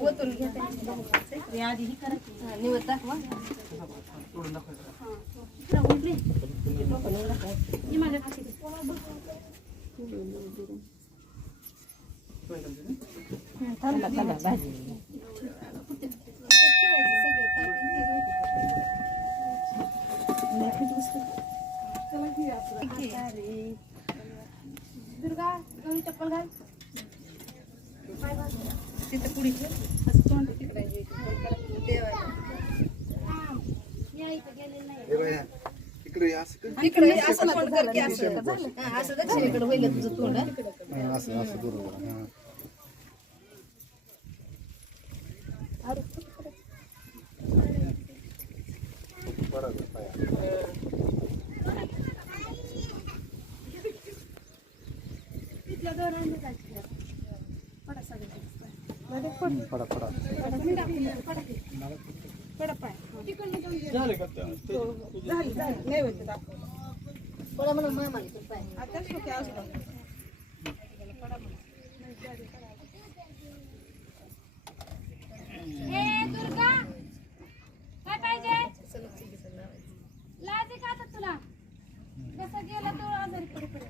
ओतून घ्या आधी ही करा की. हा, निवड दाखवा ही माझ्या हाती दे. ठेवायचं सगळं ताट आणि ते चला घेऊया आपलं. दुर्गा गौरी चप्पल घाल पाय बांध. तिथं पुढे ठेव. असं तोंड तिकडे. हे बघा, इकडे असं. तिकडे असं की असं. हा, असं दक्षिणेकडे होईल तुझं तोंड हा. हा, असं असं बरोबर हा. बरोबर पाया. तिथल्या दोरांनी जायचं. काय पाहिजे लाज का आता तुला कसं गेला तो आजारी पडे पडे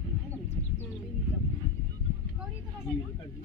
嗯。